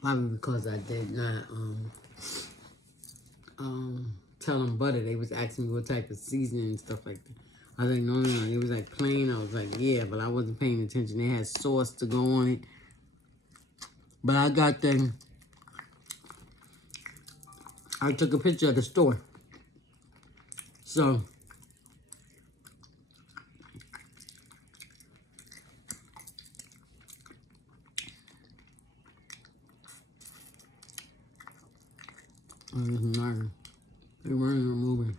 Probably because I did not tell them butter. They was asking me what type of seasoning and stuff like that. I was like, no, no, no. It was like plain. I was like, yeah, but I wasn't paying attention. They had sauce to go on it. But I got the, I took a picture of the store. So, they weren't moving.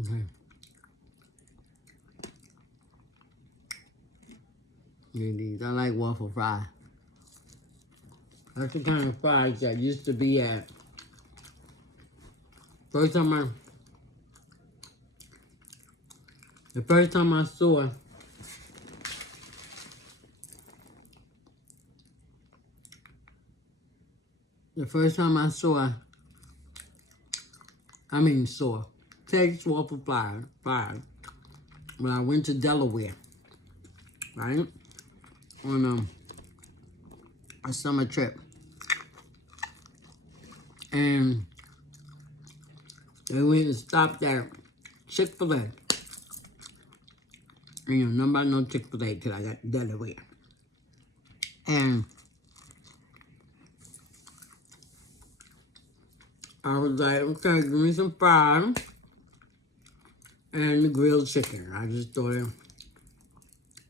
Okay. These. I like waffle fry. That's the kind of fries that used to be at. First time I saw Texas waffle fries when I went to Delaware, right? On a summer trip. And they went and stopped at Chick-fil-A. You know, nobody knows Chick-fil-A till I got to Delaware. And I was like, okay, give me some fries and the grilled chicken. I just thought it,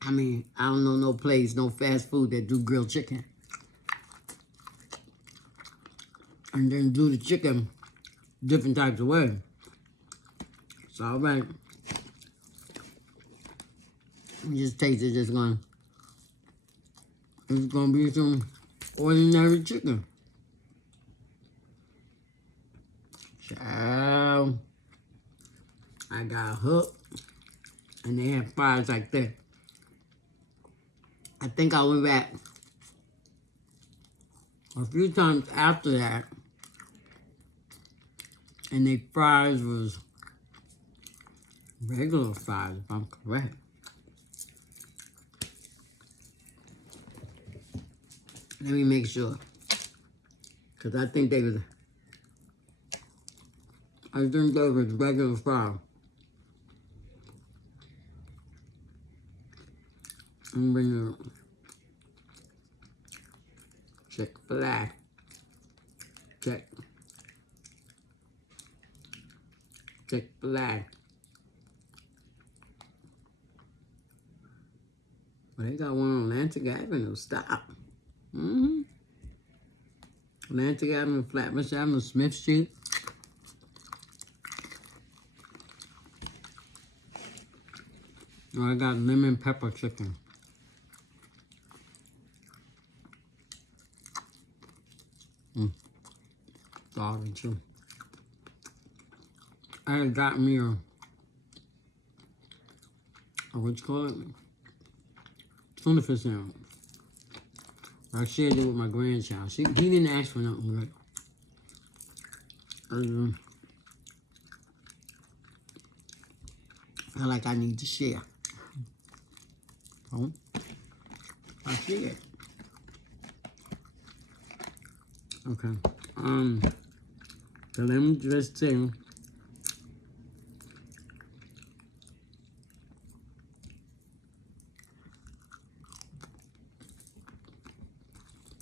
I mean, I don't know no place, no fast food that do grilled chicken. And then do the chicken different types of ways. So, all right. Just taste it, it's gonna be some ordinary chicken. Child, I got hooked, and they had fries like that. I think I went back a few times after that, and their fries was regular fries, if I'm correct. Let me make sure, because I think they was regular fries. I'm bringing Chick-fil-A. Chick-fil-A. Well, they got one on Atlantic Avenue. Stop. Atlantic Avenue, Flatbush Avenue, Smith Street. Oh, I got lemon pepper chicken. Sorry, too. I had got me a what you call it? Tuna fish sandwich. I shared it with my grandchild. He didn't ask for nothing, right? I feel like I need to share. Oh, I shared. Okay. So let me just say,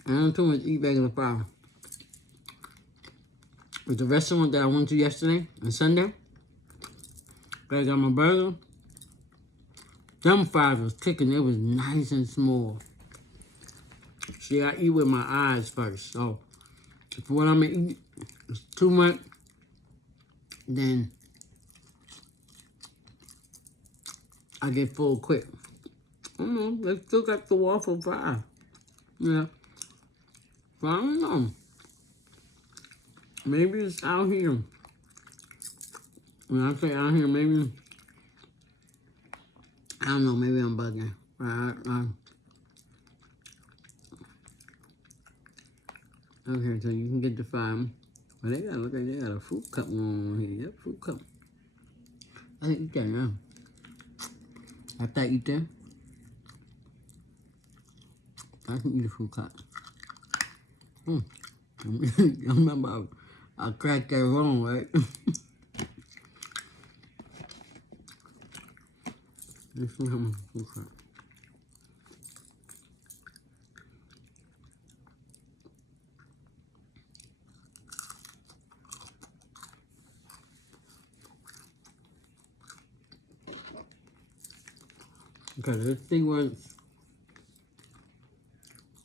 I don't too much eat regular fries. With the restaurant that I went to yesterday and Sunday, I got my burger. Them fries was kicking. It was nice and small. See, I eat with my eyes first. So, if what I'm gonna eat is too much, then I get full quick. I don't know. They still got the waffle fry. Yeah. But I don't know. Maybe it's out here. When I say out here, maybe, I don't know, maybe I'm bugging. Okay, so you can get the fries. But they got, look like they got a fruit cup on here. Yep, fruit cup. I can eat that now. After I eat that, I can eat a fruit cut. I remember I cracked that wrong, right? Let's see how much fruit cut. Okay, let's see what's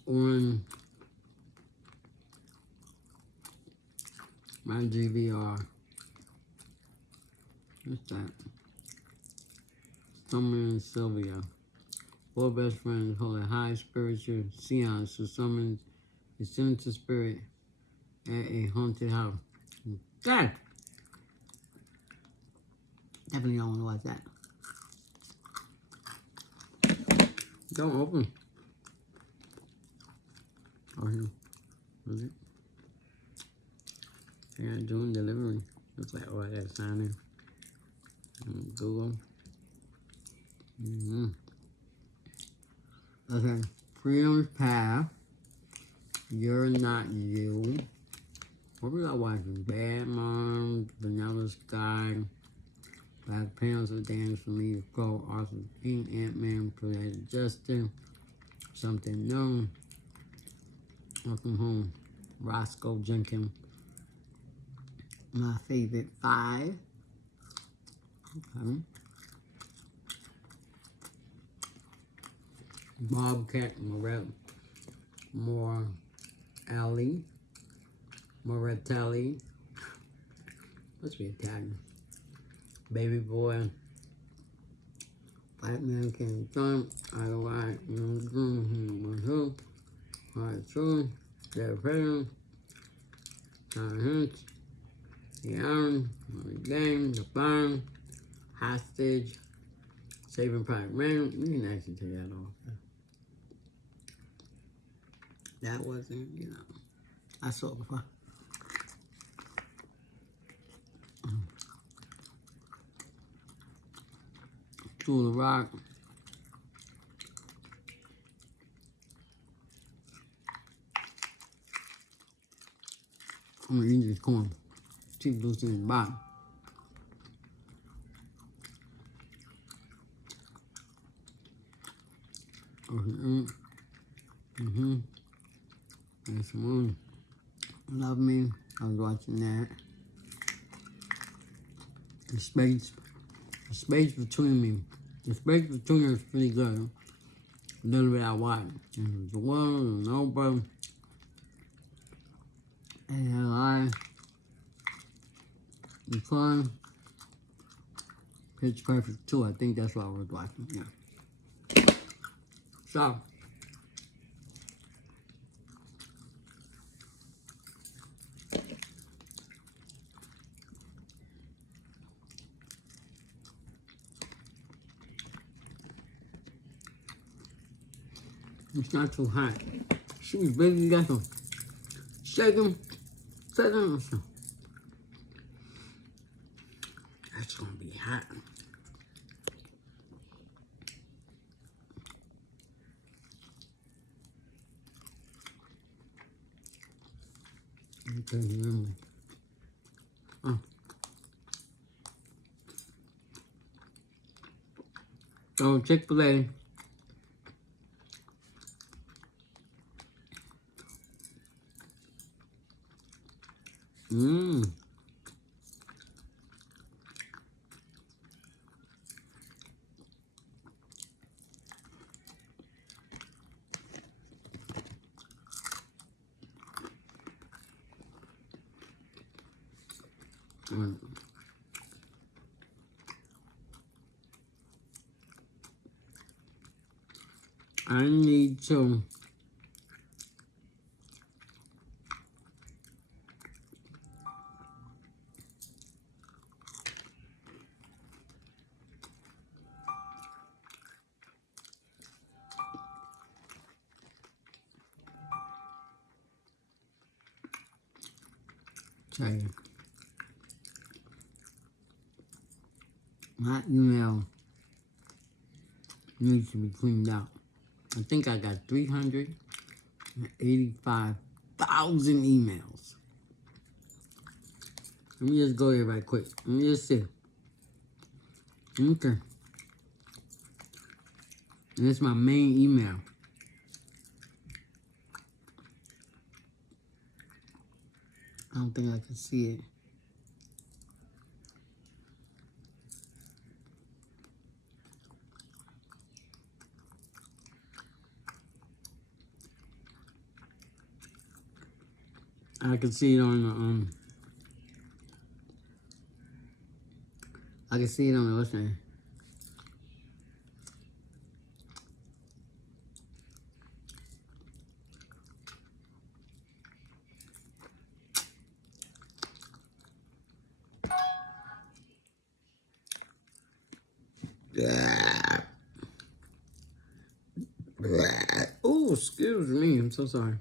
on my DVR. What's that? Summer and Sylvia. Four best friends hold a high spiritual seance to summon the sinister spirit at a haunted house. God! Definitely don't want to watch that. Don't open. Oh, here. Was it? Yeah, doing delivery. Looks like, oh, I got to sign in. Google. Okay. Freedom's Path. You're Not You. What we got watching? Bad Moms, Vanilla Sky, Black Panther, Dance for Me, Go, Arthur King, Ant-Man, Creative Justice, Something New, Welcome Home, Roscoe Jenkins, My Favorite Five, okay. Bobcat Moratelli, must be Italian, Baby Boy, Black Man Can't Jump, Idolize, Who, Hard True, Dead Predator, John Hinch, The Iron, The Game, The Farm, Hostage, Saving Private Ryan. We can actually take that off. That wasn't, I saw it before. School of Rock. I'm gonna eat this corn. Keep loose in the bottom. And Simone, Love Me. I was watching that. The space between me. The space between us is pretty good. A little bit I watched. And The World, and Notebook, ALI, The Fun, Pitch Perfect 2. I think that's what I was watching. Yeah. So, it's not too hot. She's baby got some shaking. That's gonna be hot. Okay, so Chick-fil-A. I need to tell you, my email needs to be cleaned out. I think I got 385,000 emails. Let me just go here right quick. Let me just see. Okay. And it's my main email. I don't think I can see it. I can see it on the I can see it on the what's name. Oh, excuse me. I'm so sorry.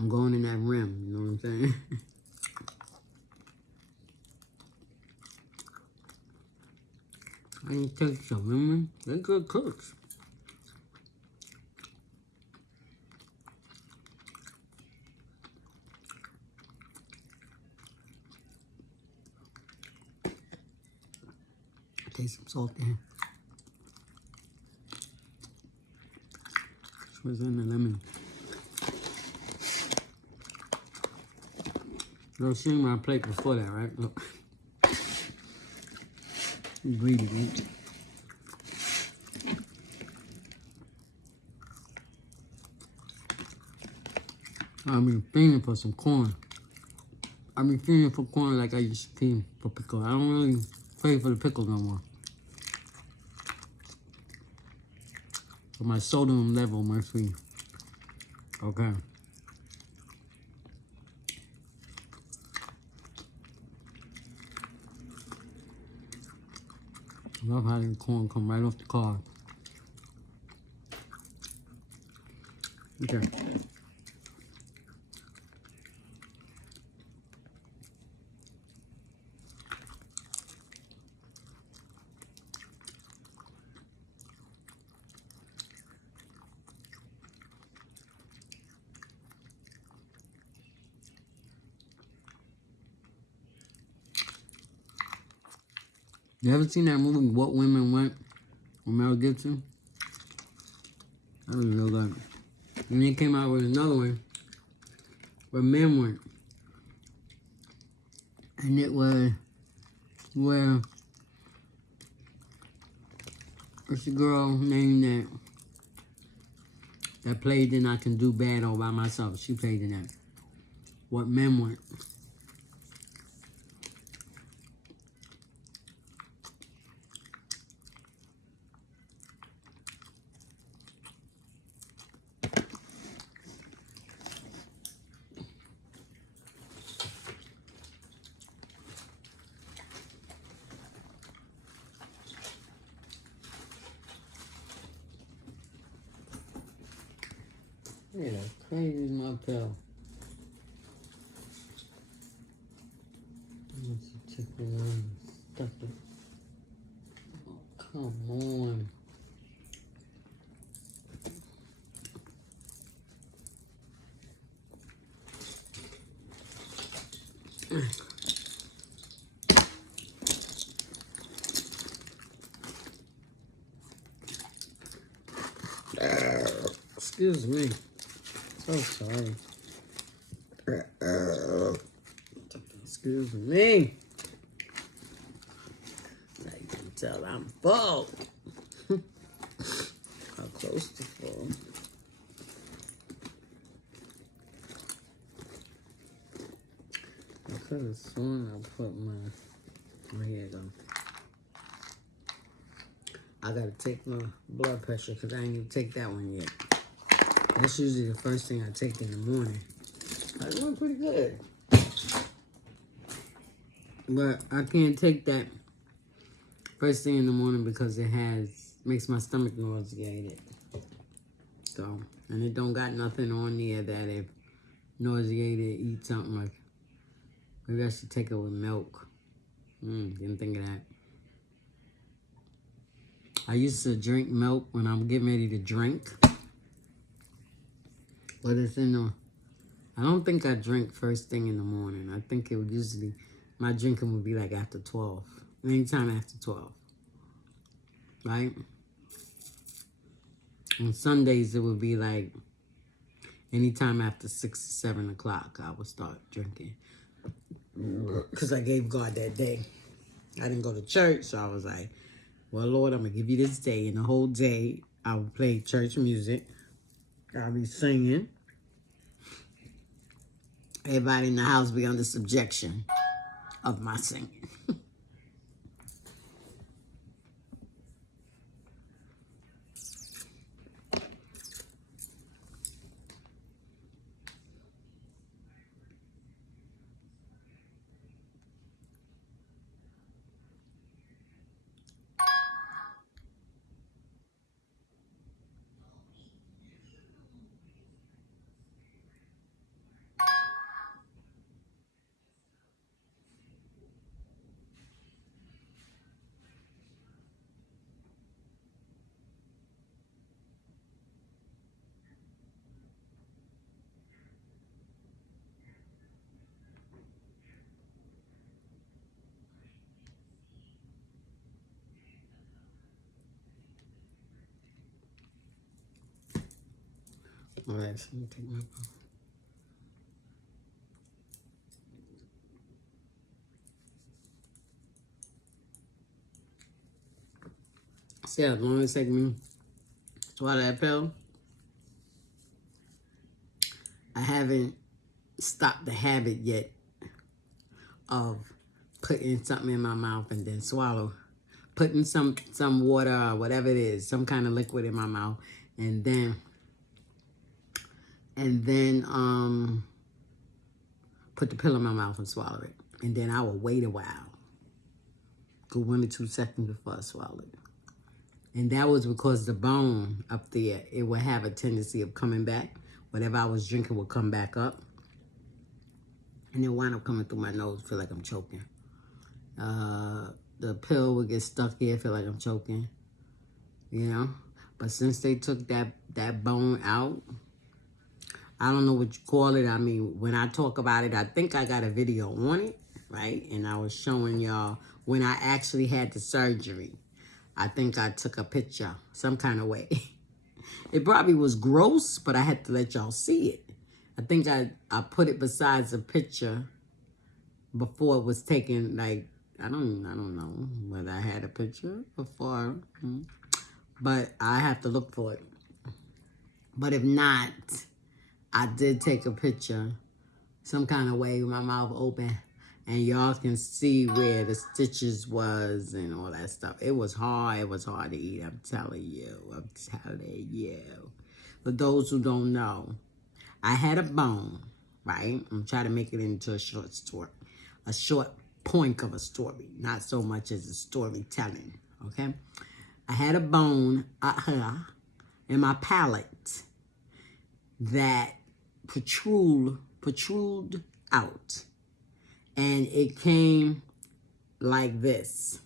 I'm going in that rim, you know what I'm saying? I didn't take some, remember? They're good cooks. Taste some salt there. This was in the lemon. You'll see my plate before that, right? Look. Greedy, right? I've been feeling for some corn. I've been feeling for corn like I used to feel for pickles. I don't really crave for the pickles no more. But my sodium level must be okay. I love how the corn come right off the cob. Okay. You ever seen that movie, What Women Want, with Mel Gibson? That was real good. And then came out with another one, where Men Want. And it was where it's a girl named that played in I Can Do Bad All By Myself. She played in that. What Men Want. Yeah, crazy as my pill. Chicken and stuff it. Oh, come on. Excuse me. So sorry. Excuse me. till I'm full. How close to full. I could have sworn I put my... Oh, here you go. I gotta take my blood pressure because I ain't even take that one yet. That's usually the first thing I take in the morning. I went pretty good. But I can't take that first thing in the morning because it makes my stomach nauseated. So, and it don't got nothing on there that if nauseated, eat something like, maybe I should take it with milk. Didn't think of that. I used to drink milk when I'm getting ready to drink. But it's in the... I don't think I drink first thing in the morning. I think it would usually... My drinking would be like after 12. Anytime after 12. Right? On Sundays, it would be like... Anytime after 6 or 7 o'clock, I would start drinking. Because I gave God that day. I didn't go to church, so I was like... Well, Lord, I'm going to give you this day. And the whole day, I will play church music. I'll be singing. Everybody in the house be under subjection of my singing. All right, so let me take my... See how long it take me to swallow that pill? I haven't stopped the habit yet of putting something in my mouth and then swallow. Putting some water or whatever it is, some kind of liquid in my mouth, and then put the pill in my mouth and swallow it. And then I will wait a while. Go 1 or 2 seconds before I swallow it. And that was because the bone up there, it would have a tendency of coming back. Whatever I was drinking would come back up. And it wound up coming through my nose, feel like I'm choking. The pill would get stuck here, feel like I'm choking. You know? But since they took that bone out, I don't know what you call it. I mean, when I talk about it, I think I got a video on it, right? And I was showing y'all when I actually had the surgery. I think I took a picture some kind of way. It probably was gross, but I had to let y'all see it. I think I put it besides a picture before it was taken, like, I don't know whether I had a picture before. But I have to look for it. But if not, I did take a picture some kind of way with my mouth open. And y'all can see where the stitches was and all that stuff. It was hard. It was hard to eat. I'm telling you. I'm telling you. For those who don't know, I had a bone, right? I'm trying to make it into a short story. A short point of a story. Not so much as a storytelling, okay? I had a bone in my palate that protrude out. And it came like this,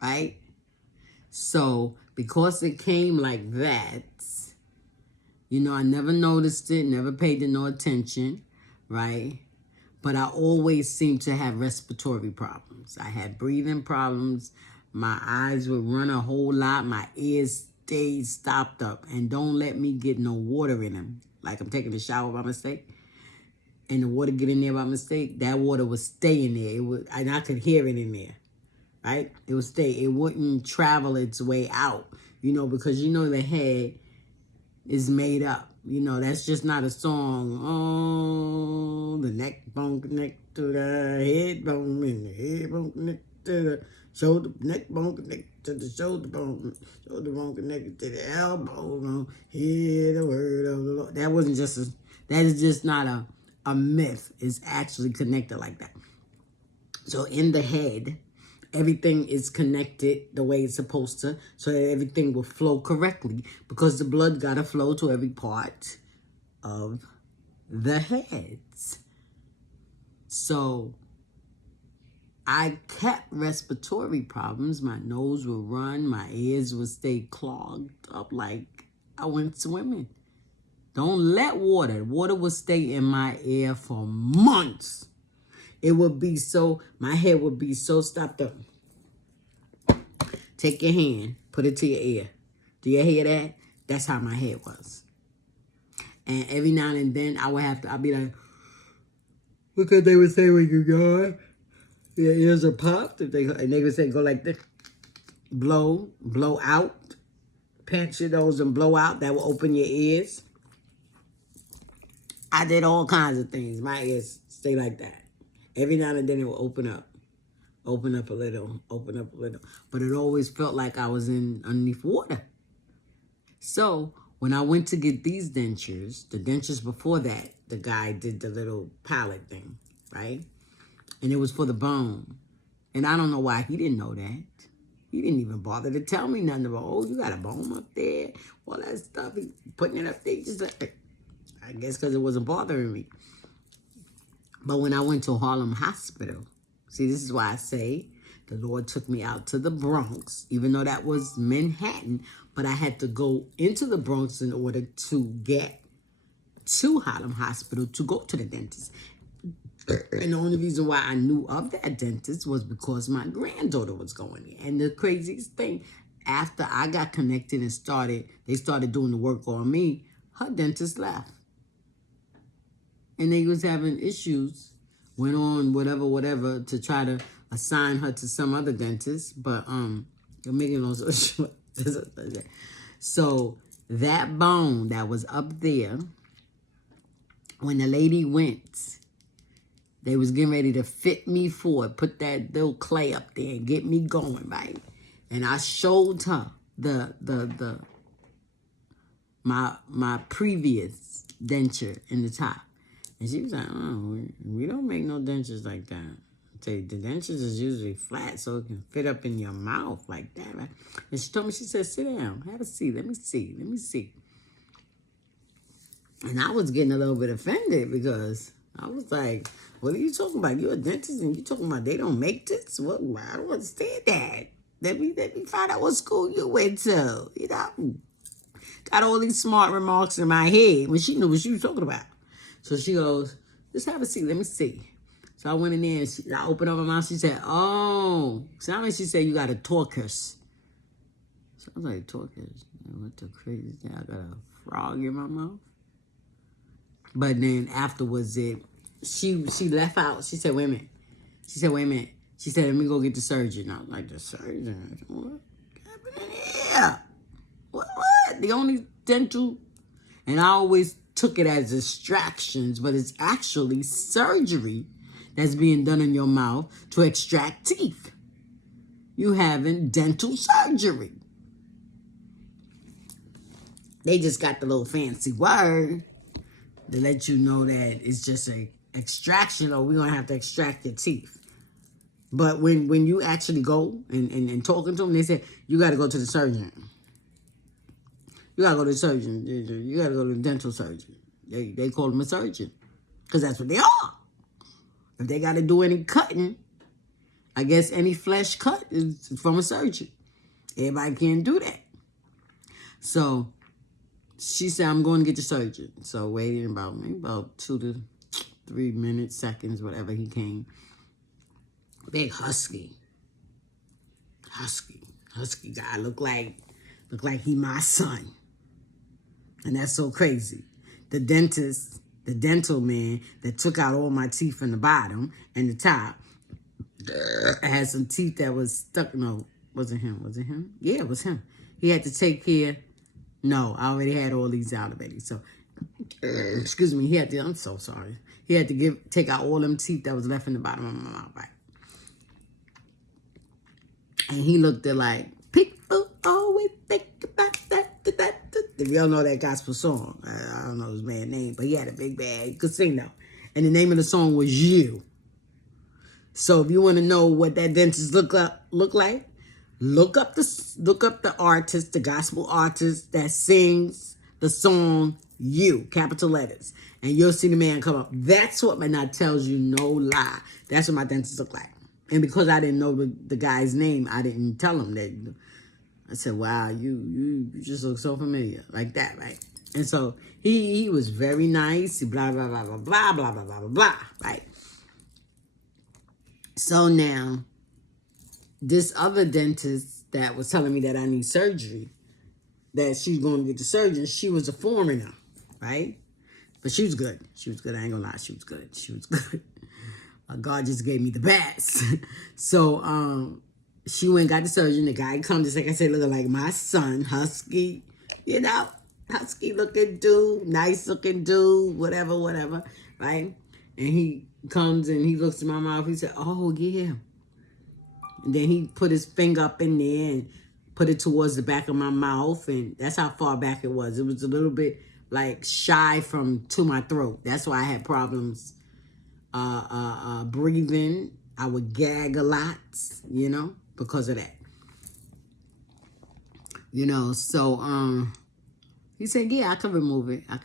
right? So, because it came like that, you know, I never noticed it, never paid it no attention, right? But I always seemed to have respiratory problems. I had breathing problems. My eyes would run a whole lot. My ears stayed stopped up. And don't let me get no water in them. Like I'm taking a shower by mistake. And the water get in there by mistake. That water would stay in there. And I could hear it in there. right? It would stay. It wouldn't travel its way out, because the head is made up. That's just not a song. Oh, the neck bone connect to the head bone, and the head bone connect to the shoulder, neck bone connect to the shoulder bone connected to the elbow bone. Hear the word of the Lord. That is just not a myth. It's actually connected like that. So in the head, everything is connected the way it's supposed to, so that everything will flow correctly, because the blood got to flow to every part of the heads. So I kept respiratory problems. My nose would run. My ears would stay clogged up like I went swimming. Don't let water would stay in my ear for months. It would be my head would be so stopped up. Take your hand, put it to your ear. Do you hear that? That's how my head was. And every now and then I'd be like, because they would say when you go, your ears are popped. And they would say, go like this. Blow out. Pinch your nose and blow out. That will open your ears. I did all kinds of things. My ears stay like that. Every now and then it will open up. Open up a little. But it always felt like I was underneath water. So when I went to get these dentures, the dentures before that, the guy did the little palate thing, right? And it was for the bone. And I don't know why he didn't know that. He didn't even bother to tell me nothing about, oh, you got a bone up there, all that stuff. He putting it up there. Just like, I guess because it wasn't bothering me. But when I went to Harlem Hospital, see, this is why I say the Lord took me out to the Bronx, even though that was Manhattan, but I had to go into the Bronx in order to get to Harlem Hospital to go to the dentist. And the only reason why I knew of that dentist was because my granddaughter was going there. And the craziest thing, after I got connected and they started doing the work on me, her dentist left. And they was having issues, went on whatever to try to assign her to some other dentist. But you're making no short. So that bone that was up there, when the lady went, they was getting ready to fit me for it, put that little clay up there and get me going, right? And I showed her my previous denture in the top. And she was like, oh, we don't make no dentures like that. I tell you, the dentures is usually flat so it can fit up in your mouth like that, right? And she told me, she said, sit down, have a seat, let me see. And I was getting a little bit offended because I was like, what are you talking about? You're a dentist and you talking about they don't make this? What? I don't understand that. Let me find out what school you went to. Got all these smart remarks in my head when she knew what she was talking about. So she goes, just have a seat. Let me see. So I went in there and I opened up my mouth. She said, oh. Sounded like she said, you got a torcus. So I was like, torcus? What the crazy thing? I got a frog in my mouth? But then afterwards, she left out. She said, wait a minute. She said, let me go get the surgeon. I was like, the surgeon? What happened in here? What? The only dental... And I always took it as distractions, but it's actually surgery that's being done in your mouth to extract teeth. You having dental surgery. They just got the little fancy word to let you know that it's just a extraction, or we're going to have to extract your teeth. But when you actually go and talking to them, they say, you got to go to the surgeon. You got to go to the surgeon. You got to go to the dental surgeon. They call them a surgeon because that's what they are. If they got to do any cutting, I guess any flesh cut is from a surgeon. Everybody can't do that. So she said, I'm going to get the surgeon. So waiting about 2 to 3 minutes, seconds, whatever, he came. Big husky guy. Look like he my son. And that's so crazy. The dental man that took out all my teeth from the bottom and the top, I had some teeth that was stuck. No, wasn't him. Was it him? Yeah, it was him. He had to take care. No, I already had all these out already. So, excuse me. He had to. I'm so sorry. He had to take out all them teeth that was left in the bottom of my mouth, right? And he looked at like, people always think about that. If y'all know that gospel song, I don't know his man's name, but he had a big bag. He could sing though. And the name of the song was You. So if you want to know what that dentist look like, look up the artist, the gospel artist that sings the song You, capital letters, and you'll see the man come up. That's what my not tells you no lie. That's what my dentist look like. And because I didn't know the guy's name, I didn't tell him that. I said, "Wow, you just look so familiar," like that, right? And so he was very nice. Blah blah blah blah blah blah blah blah blah. Right. So now, this other dentist that was telling me that I need surgery, that she's going to get the surgeon, she was a foreigner, right? But she was good. She was good. I ain't gonna lie. She was good. She was good. God just gave me the best. So she went and got the surgeon. The guy comes, just like I said, looking like my son, husky, husky looking dude, nice looking dude, whatever, right? And he comes and he looks in my mouth. He said, "Oh, yeah." And then he put his finger up in there and put it towards the back of my mouth. And that's how far back it was. It was a little bit like shy from to my throat. That's why I had problems breathing. I would gag a lot, because of that. So he said, "Yeah, I can remove it. I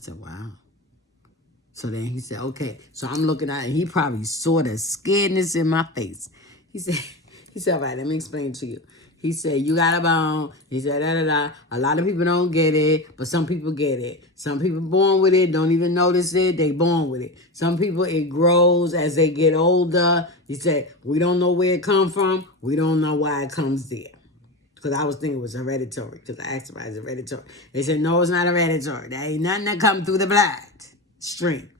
said, "Wow." So then he said, "Okay." So I'm looking at it. He probably saw the scaredness in my face. He said, "All right, let me explain to you." He said, "You got a bone." He said, "Da, da, da. A lot of people don't get it, but some people get it. Some people born with it, don't even notice it. They born with it. Some people, it grows as they get older." He said, "We don't know where it come from. We don't know why it comes there." Because I was thinking it was hereditary. Because I asked about it, it's hereditary. They said, "No, it's not hereditary. There ain't nothing that come through the blood stream.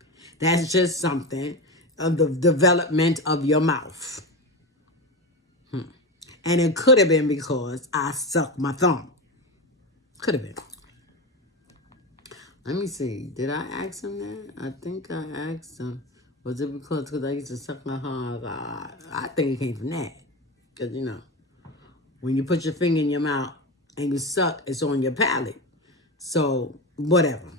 That's just something of the development of your mouth." And it could have been because I sucked my thumb. Could have been. Let me see. Did I ask him that? I think I asked him. Was it because I used to suck my thumb? I think it came from that. Because, when you put your finger in your mouth and you suck, it's on your palate. So, whatever.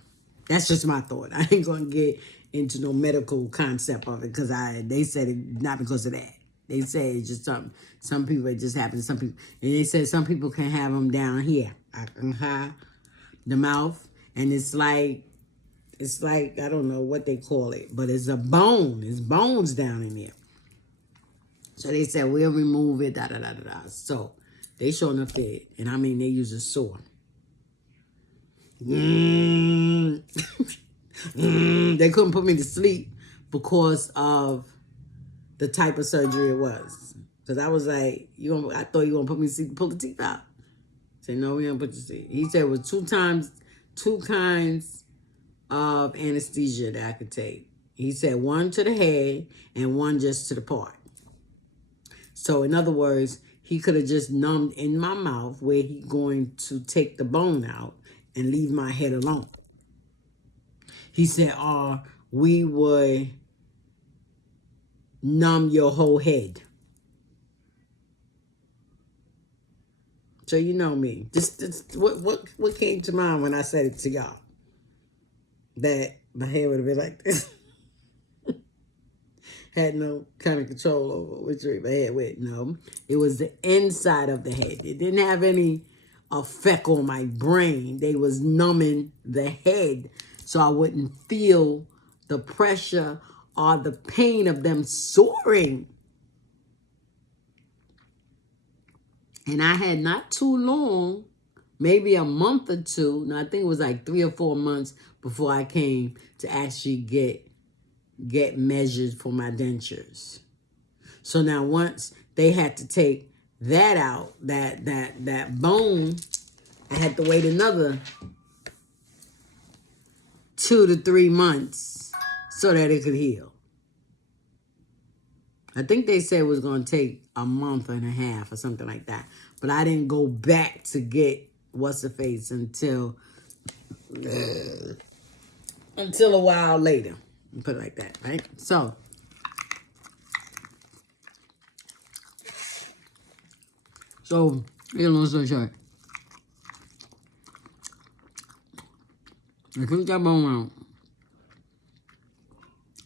That's just my thought. I ain't going to get into no medical concept of it because they said it not because of that. They say it's just something. Some people, it just happens. Some people, and they said some people can have them down here, the mouth, and it's like I don't know what they call it, but it's a bone. It's bones down in there. So they said we'll remove it. Da da da da da. So they showing enough it, and I mean they use a saw. They couldn't put me to sleep because of the type of surgery it was. Because I was like, I thought you were going to put me to sleep, pull the teeth out. I said, "No, we don't put you to sleep." He said it was two kinds of anesthesia that I could take. He said one to the head and one just to the part. So in other words, he could have just numbed in my mouth where he going to take the bone out and leave my head alone. He said, we would numb your whole head. So you know me. Just what came to mind when I said it to y'all? That my head would have been like this. Had no kind of control over which way my head went. No, it was the inside of the head. It didn't have any effect on my brain. They was numbing the head so I wouldn't feel the pressure or the pain of them soaring. And I had not too long, maybe a month or two, no, I think it was like 3 or 4 months before I came to actually get measured for my dentures. So now once they had to take that out, that bone, I had to wait another 2 to 3 months so that it could heal. I think they said it was going to take a month and a half or something like that. But I didn't go back to get what's-the-face until a while later. Put it like that, right? So, here's a long story short. I took that bone out.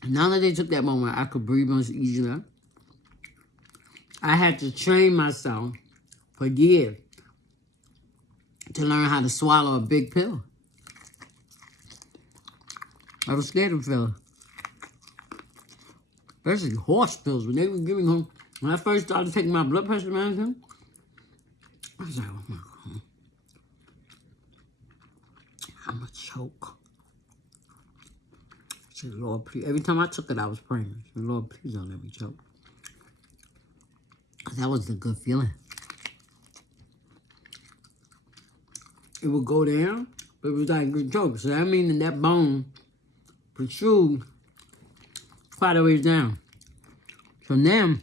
Now that they took that bone out, I could breathe much easier. I had to train myself for years to learn how to swallow a big pill. I was scared of pills. Especially horse pills. When they were giving them, when I first started taking my blood pressure medicine, I was like, oh my God. I'm going to choke. I said, Lord, please. Every time I took it, I was praying. I said, Lord, please don't let me choke. That was a good feeling. It would go down, but it was like a good choke. So that means that bone protrude quite a ways down. So now,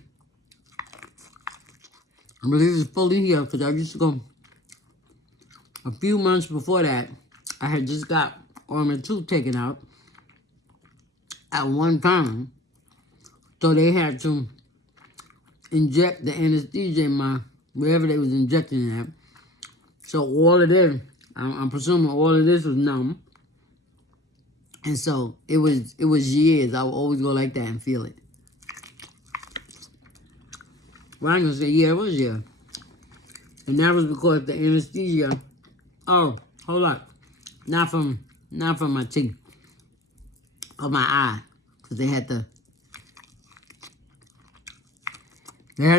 I believe it's fully healed because I used to go, a few months before that, I had just got all my tooth taken out at one time. So they had to inject the anesthesia in my, wherever they was injecting it at. So all of this, I'm presuming all of this was numb. And so it was years. I would always go like that and feel it. Well, I'm going to say, yeah, it was years. And that was because the anesthesia, oh, hold up. Not from my teeth, of my eye. Because they had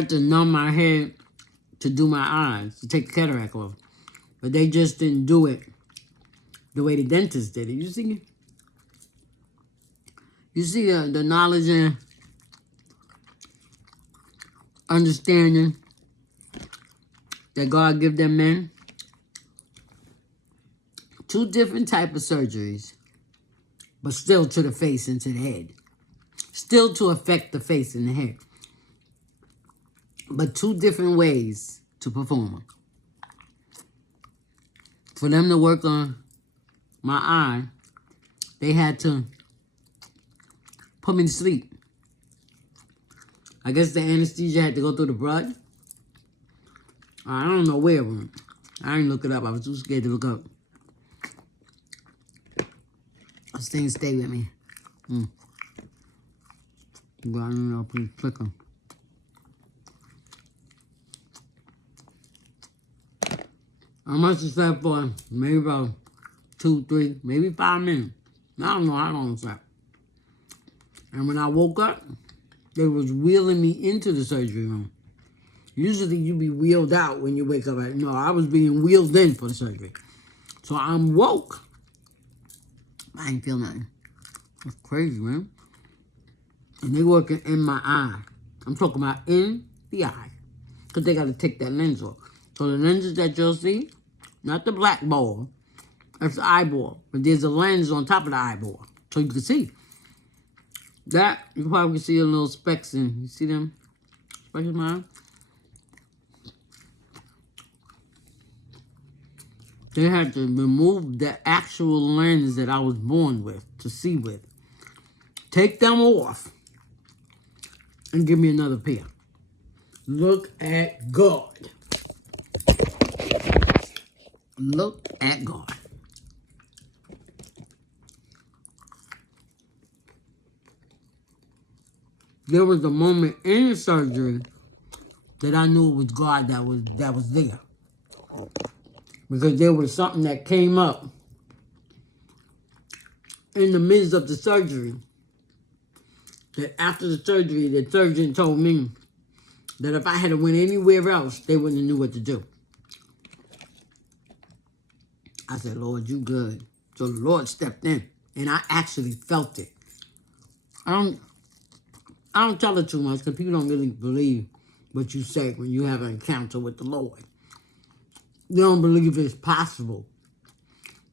to numb my head to do my eyes, to take the cataract off. But they just didn't do it the way the dentist did it. You see it? You see the knowledge and understanding that God give them men? Two different type of surgeries, but still to the face and to the head. Still to affect the face and the head. But two different ways to perform them. For them to work on my eye, they had to put me to sleep. I guess the anesthesia had to go through the blood. I don't know where it went. I didn't look it up. I was too scared to look up. This thing stay with me. But I don't know, please click them. I must have slept for maybe about 2, 3, maybe 5 minutes. I don't know how long I slept. And when I woke up, they was wheeling me into the surgery room. Usually you be wheeled out when you wake up. No, I was being wheeled in for the surgery. So I'm woke. I ain't feel nothing. That's crazy, man. And they working in my eye. I'm talking about in the eye. Because they got to take that lens off. So the lenses that you'll see, not the black ball, that's the eyeball. But there's a lens on top of the eyeball. So you can see. That, you probably see a little specks in. You see them specks in my eye? They had to remove the actual lens that I was born with, to see with. Take them off and give me another pair. Look at God. Look at God. There was a moment in the surgery that I knew it was God that was there. Because there was something that came up in the midst of the surgery. That after the surgery, the surgeon told me that if I had went anywhere else, they wouldn't have knew what to do. I said, Lord, you good. So the Lord stepped in, and I actually felt it. I don't tell it too much because people don't really believe what you say when you have an encounter with the Lord. You don't believe it's possible.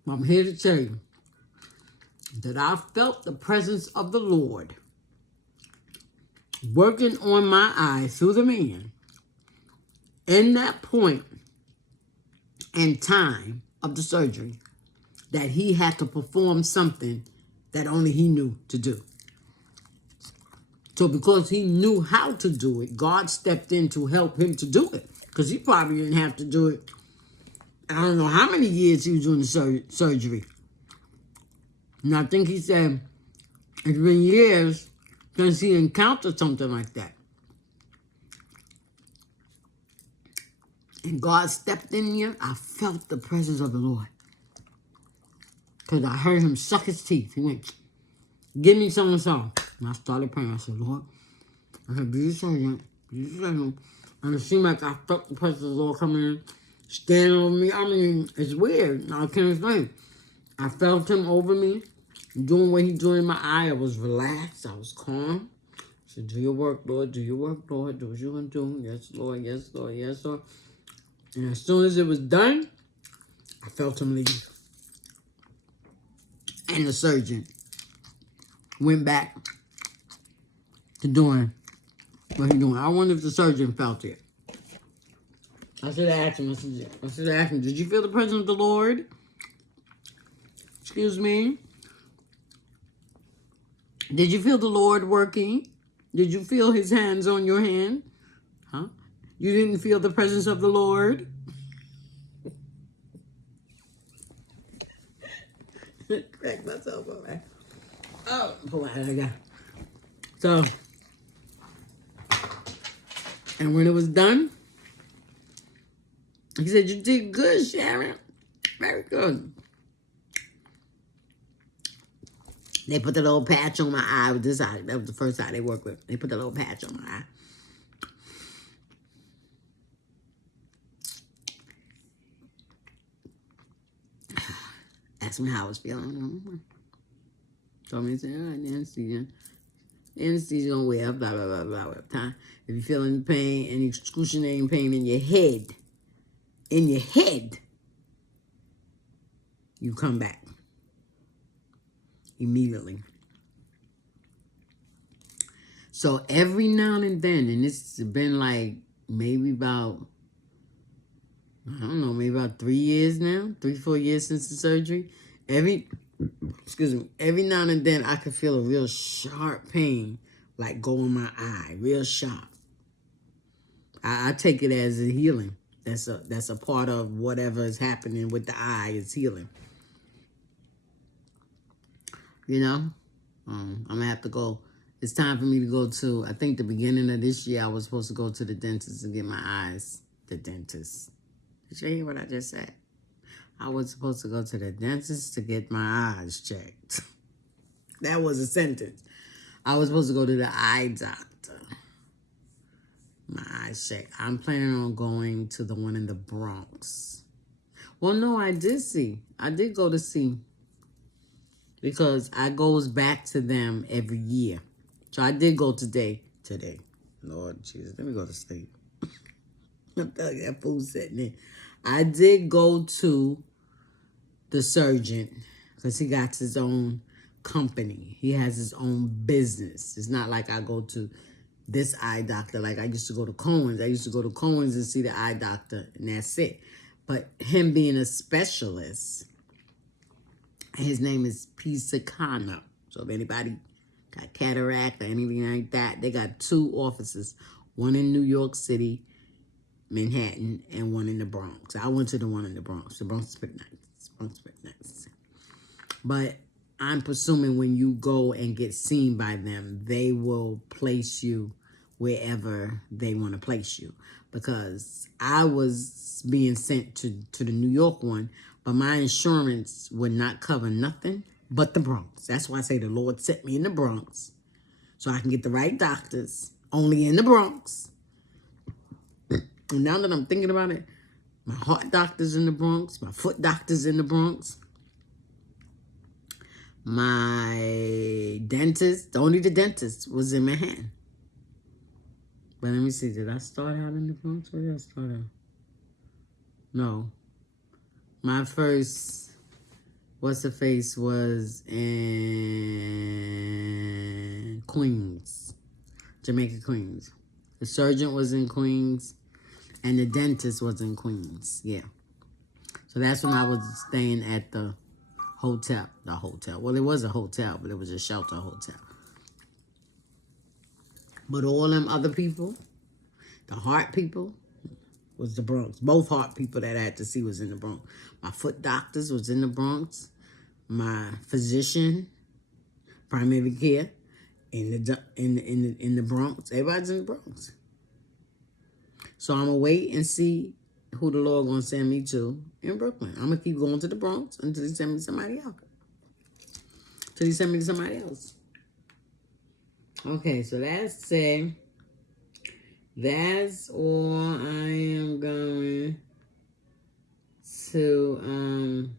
I'm here to tell you that I felt the presence of the Lord working on my eye through the man in that point and time of the surgery that he had to perform something that only he knew to do. So because he knew how to do it, God stepped in to help him to do it. Because he probably didn't have to do it. I don't know how many years he was doing the surgery. And I think he said it's been years since he encountered something like that. And God stepped in here. I felt the presence of the Lord. Because I heard him suck his teeth. He went, give me some and some. And I started praying. I said, Lord, I said, be the surgeon. Be the surgeon. And it seemed like I felt the presence of the Lord coming in, standing over me. I mean, it's weird. I can't explain. I felt him over me, doing what he's doing in my eye. I was relaxed. I was calm. I said, do your work, Lord. Do your work, Lord. Do what you're going to do. Yes, Lord. Yes, Lord. Yes, Lord. And as soon as it was done, I felt him leave. And the surgeon went back to doing what he's doing. I wonder if the surgeon felt it. I should have asked him. I should have asked him, did you feel the presence of the Lord? Excuse me? Did you feel the Lord working? Did you feel his hands on your hand? Huh? You didn't feel the presence of the Lord? Crack myself up, man. Oh, pull out of there. So, and when it was done, he said, you did good, Sharon. Very good. They put the little patch on my eye with this eye. That was the first eye they worked with. They put the little patch on my eye. Asked me how I was feeling. Told me, said, all right, anesthesia. Anesthesia don't wear, blah, blah, blah, blah, blah. If you're feeling pain, any excruciating pain in your head, you come back immediately. So every now and then, and it's been like maybe about, I don't know, maybe about 3 years now, 3-4 years since the surgery. Every now and then I could feel a real sharp pain like go in my eye, real sharp. I take it as a healing. That's a part of whatever is happening with the eye is healing. You know, I'm gonna have to go. It's time for me to go to, I think the beginning of this year, I was supposed to go to the dentist and get my eyes. The dentist. Did you hear what I just said? I was supposed to go to the dentist to get my eyes checked. That was a sentence. I was supposed to go to the eye doctor. My eyes checked. I'm planning on going to the one in the Bronx. Well, no, I did go to see. Because I goes back to them every year. So I did go today. Lord Jesus, let me go to sleep. I'm telling you, that food sitting in. I did go to the surgeon because he got his own company. He has his own business. It's not like I go to this eye doctor like I used to go to Cohen's. I used to go to Cohen's and see the eye doctor, and that's it. But him being a specialist, his name is Pisacano. So if anybody got cataract or anything like that, they got 2 offices. One in New York City, Manhattan, and one in the Bronx. I went to the one in the Bronx. The Bronx is pretty nice. But I'm presuming when you go and get seen by them, they will place you wherever they want to place you. Because I was being sent to the New York one, but my insurance would not cover nothing but the Bronx. That's why I say the Lord sent me in the Bronx so I can get the right doctors, only in the Bronx. And now that I'm thinking about it, my heart doctor's in the Bronx, my foot doctor's in the Bronx. My dentist, only the dentist was in Manhattan. But let me see, did I start out in the Bronx? Where did I start out? No. My first, what's-the-face was in Queens. Jamaica, Queens. The surgeon was in Queens, and the dentist was in Queens. Yeah. So that's when I was staying at the hotel. The hotel. Well, it was a hotel, but it was a shelter hotel. But all them other people, the heart people, was the Bronx. Both heart people that I had to see was in the Bronx. My foot doctors was in the Bronx. My physician, primary care, in the Bronx. Everybody's in the Bronx. So I'm gonna wait and see who the Lord gonna send me to in Brooklyn. I'm gonna keep going to the Bronx until He send me somebody else. Till He send me to somebody else. Okay, so that's it. That's all I am going to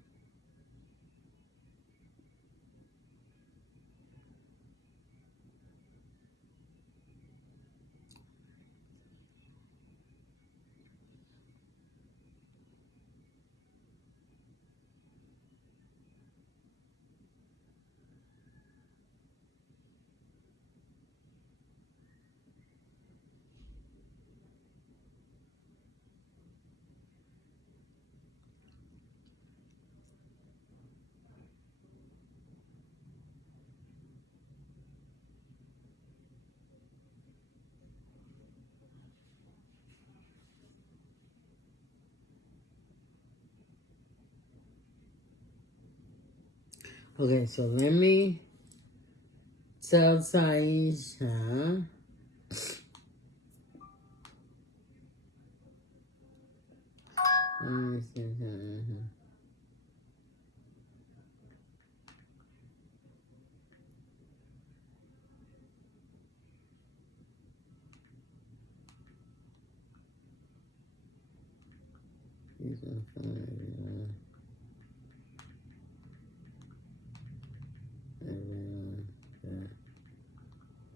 okay, so let me tell Taisha.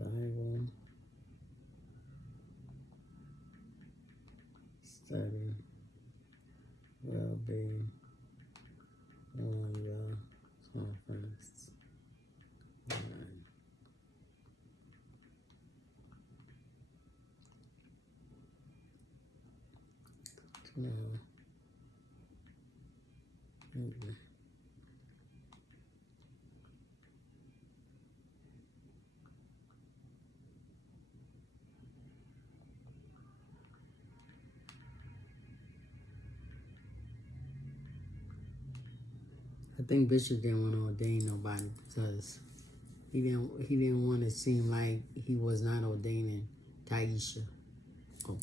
Bible study will be on your conference line. Tomorrow. I think Bishop didn't want to ordain nobody because he didn't want to seem like he was not ordaining Taisha. Oh,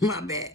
my bad.